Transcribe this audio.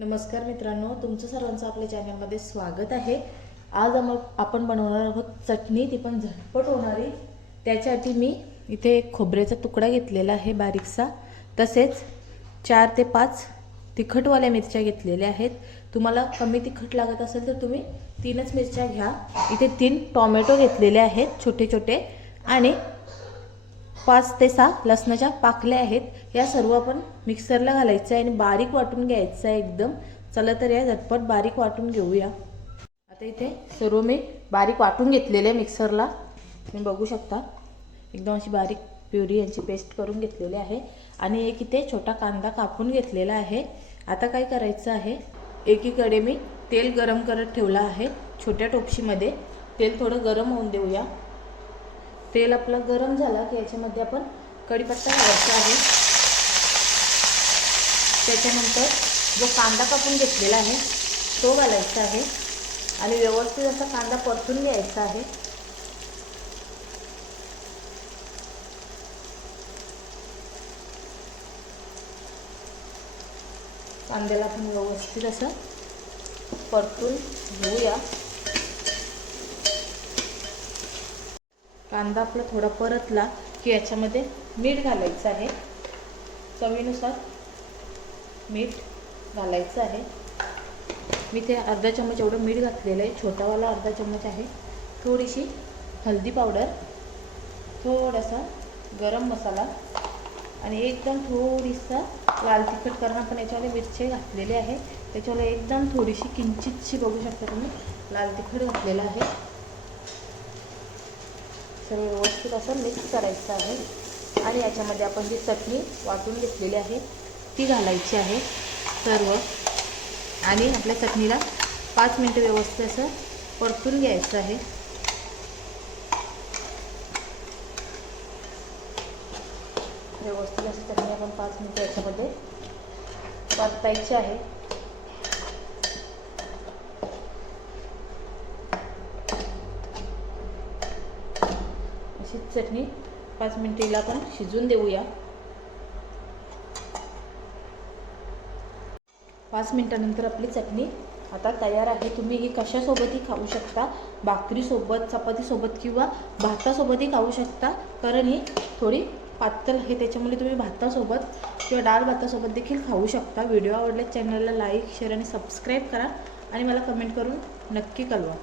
नमस्कार मित्रांनो तुमचं सर्वांचं आपल्या चॅनलमध्ये स्वागत आहे. आज मग आपण बनवणार आहोत चटणी ती पण झटपट होणारी. त्याच्यासाठी मी इथे एक खोबऱ्याचा तुकडा घेतलेला आहे बारीकसा. तसेच चार ते पाच तिखटवाल्या मिरच्या घेतलेल्या आहेत. तुम्हाला कमी तिखट लागत असेल तर तुम्ही तीनच मिरच्या घ्या. इथे तीन टॉमॅटो घेतलेले आहेत छोटे छोटे आणि पाच ते सहा लसणाच्या पाकल्या आहेत. या सर्व आपण मिक्सरला घालायचं आहे आणि बारीक वाटून घ्यायचं आहे एकदम. चला तर या झटपट बारीक वाटून घेऊया. आता इथे सर्व मी बारीक वाटून घेतलेले आहे मिक्सरला. तुम्ही बघू शकता एकदम अशी बारीक प्युरी यांची पेस्ट करून घेतलेली आहे. आणि एक इथे छोटा कांदा कापून घेतलेला आहे. आता काय करायचं आहे एकीकडे मी तेल गरम करत ठेवलं आहे छोट्या टोपशीमध्ये. तेल थोडं गरम होऊन देऊया. तेल आपलं गरम झालं की याच्यामध्ये आपण कढीपत्ता घालायचा आहे. त्याच्यानंतर जो कांदा कापून घेतलेला आहे तो घालायचा आहे. आणि व्यवस्थित असा कांदा परतून घ्यायचा आहे. कांद्याला आपण व्यवस्थित असं परतून घेऊया. कांदा आपला थोडा परतला की याच्यामध्ये मीठ घालायचं आहे. चवीनुसार मीठ घालायचं आहे. मी ते अर्धा चम्मच एवढं मीठ घातलेलं आहे. छोटावाला अर्धा चम्मच आहे. थोडीशी हळदी पावडर थोडासा गरम मसाला आणि एकदम थोडीसा लाल तिखट कारण आपण याच्यामध्ये मिरचे घातलेली आहे. त्याच्यावर एकदम थोडीशी किंचितशी बघू शकता तुम्ही लाल तिखट घातलेलं आहे. सर्व व्यवस्थित असं मिक्स करायचं आहे. आणि याच्यामध्ये आपण जी चटणी वाटून घेतलेली आहे ती घालायची आहे सर्व. आणि आपल्या चटणीला पाच मिनटं व्यवस्थित असं परतून घ्यायचं आहे. व्यवस्थित असं चटणी आपण पाच मिनटं याच्यामध्ये परतायची आहे. अशी चटणी पाच मिनिटेला आपण शिजून देऊया. पाच मिनिटानंतर आपली चटणी आता तयार आहे. तुम्ही ही कशासोबतही खाऊ शकता. भाकरीसोबत चपातीसोबत किंवा भातासोबतही खाऊ शकता. कारण ही थोडी पातळ आहे. त्याच्यामुळे तुम्ही भातासोबत किंवा डाळ भातासोबत देखील खाऊ शकता. व्हिडिओ आवडल्यास चॅनलला लाईक शेअर आणि सबस्क्राईब करा. आणि मला कमेंट करून नक्की कळवा.